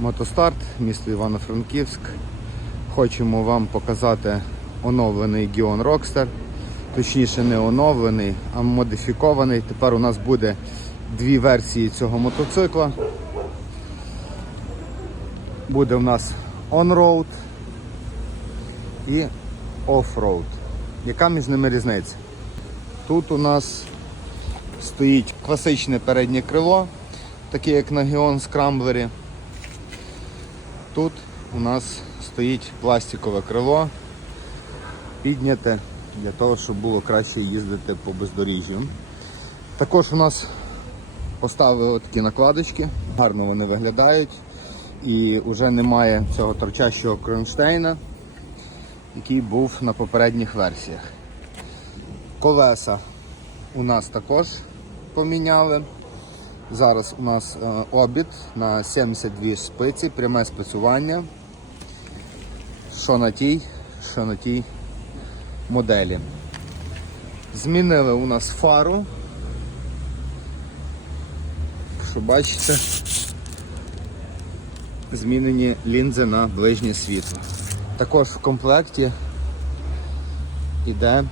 Мотостарт, місто Івано-Франківськ. Хочемо вам показати оновлений Гіон Rockstar. Точніше, не оновлений, а модифікований. Тепер у нас буде дві версії цього мотоцикла. Буде у нас on-road і off-road. Яка між ними різниця? Тут у нас стоїть класичне переднє крило, таке як на Гіон Скрамблері. Тут у нас стоїть пластикове крило, підняте для того, щоб було краще їздити по бездоріжжю. Також у нас поставили такі накладочки, гарно вони виглядають. І вже немає цього торчащого кронштейна, який був на попередніх версіях. Колеса у нас також поміняли. Зараз у нас е, обід на 72 спиці, пряме спецювання. Що на тій, що на тій моделі. Змінили у нас фару. Що бачите, змінені лінзи на ближнє світло. Також в комплекті йде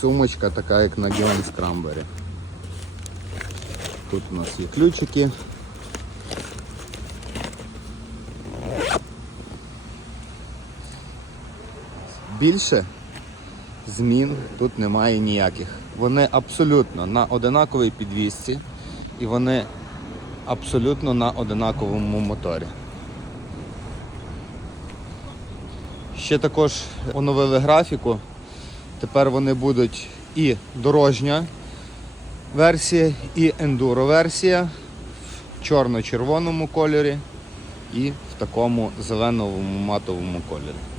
сумочка, така як на Гіон Скрамбері. Тут у нас є ключики. Більше змін тут немає ніяких. Вони абсолютно на одинаковій підвісці і вони абсолютно на одинаковому моторі. Ще також оновили графіку. Тепер вони будуть і дорожня версія, і ендуро версія в чорно-червоному кольорі і в такому зеленовому матовому кольорі.